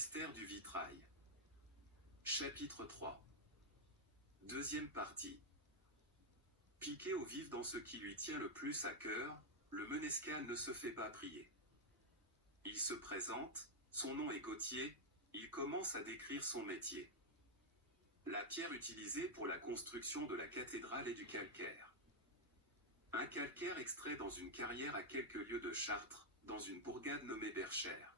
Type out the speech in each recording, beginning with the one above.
mystère du vitrail. Chapitre 3. Deuxième partie. Piqué au vif dans ce qui lui tient le plus à cœur, le Menescal ne se fait pas prier. Il se présente, son nom est Gauthier, il commence à décrire son métier. La pierre utilisée pour la construction de la cathédrale est du calcaire. Un calcaire extrait dans une carrière à quelques lieues de Chartres, dans une bourgade nommée Berchères.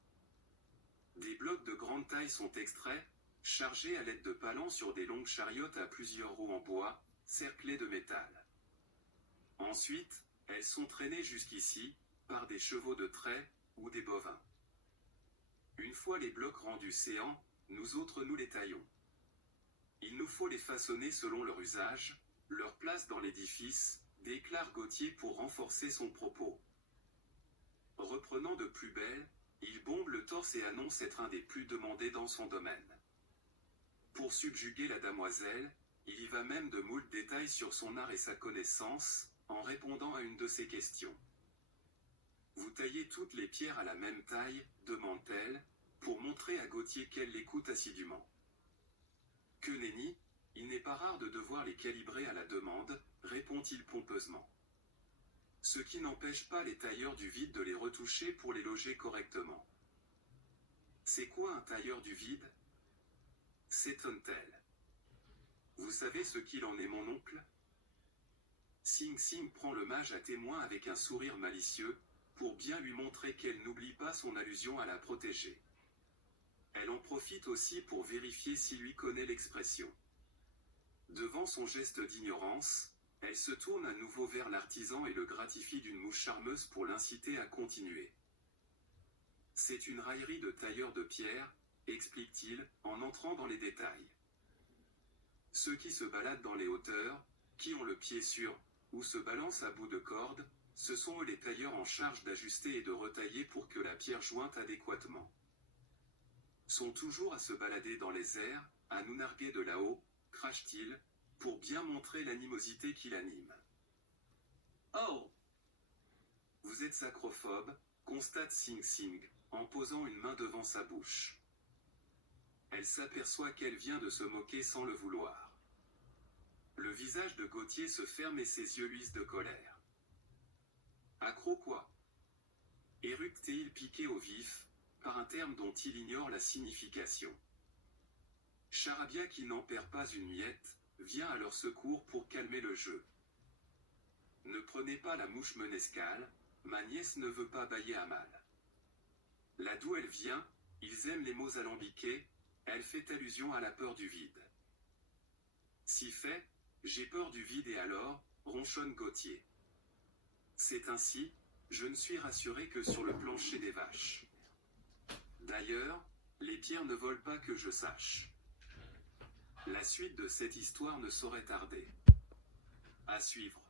Des blocs de grande taille sont extraits, chargés à l'aide de palans sur des longues chariotes à plusieurs roues en bois, cerclées de métal. Ensuite, elles sont traînées jusqu'ici, par des chevaux de trait, ou des bovins. Une fois les blocs rendus séants, nous autres nous les taillons. Il nous faut les façonner selon leur usage, leur place dans l'édifice, déclare Gauthier pour renforcer son propos. Reprenant de plus belle, il bombe le torse et annonce être un des plus demandés dans son domaine. Pour subjuguer la damoiselle, il y va même de moult détails sur son art et sa connaissance, en répondant à une de ses questions. « Vous taillez toutes les pierres à la même taille ?» demande-t-elle, pour montrer à Gauthier qu'elle l'écoute assidûment. « Que nenni, il n'est pas rare de devoir les calibrer à la demande, » répond-il pompeusement. Ce qui n'empêche pas les tailleurs du vide de les retoucher pour les loger correctement. « C'est quoi un tailleur du vide ?» s'étonne-t-elle. « Vous savez ce qu'il en est, mon oncle ?» Sing Sing prend le mage à témoin avec un sourire malicieux, pour bien lui montrer qu'elle n'oublie pas son allusion à la protéger. Elle en profite aussi pour vérifier s'il lui connaît l'expression. Devant son geste d'ignorance, elle se tourne à nouveau vers l'artisan et le gratifie d'une mouche charmeuse pour l'inciter à continuer. « C'est une raillerie de tailleur de pierre, » explique-t-il, en entrant dans les détails. Ceux qui se baladent dans les hauteurs, qui ont le pied sûr, ou se balancent à bout de corde, ce sont eux les tailleurs en charge d'ajuster et de retailler pour que la pierre jointe adéquatement. Sont toujours à se balader dans les airs, à nous narguer de là-haut, crache-t-il, pour bien montrer l'animosité qui l'anime. « Oh ! Vous êtes sacrophobe, » constate Sing Sing, en posant une main devant sa bouche. Elle s'aperçoit qu'elle vient de se moquer sans le vouloir. Le visage de Gauthier se ferme et ses yeux luisent de colère. « Accro quoi ?» éructe-t-il piqué au vif, par un terme dont il ignore la signification. Charabia, qui n'en perd pas une miette, vient à leur secours pour calmer le jeu. « Ne prenez pas la mouche Menescal, ma nièce ne veut pas bâiller à mal. Là d'où elle vient, ils aiment les mots alambiqués, elle fait allusion à la peur du vide. » Si fait, j'ai peur du vide et alors, ronchonne Gauthier. C'est ainsi, je ne suis rassuré que sur le plancher des vaches. D'ailleurs, les pierres ne volent pas que je sache. La suite de cette histoire ne saurait tarder. À suivre.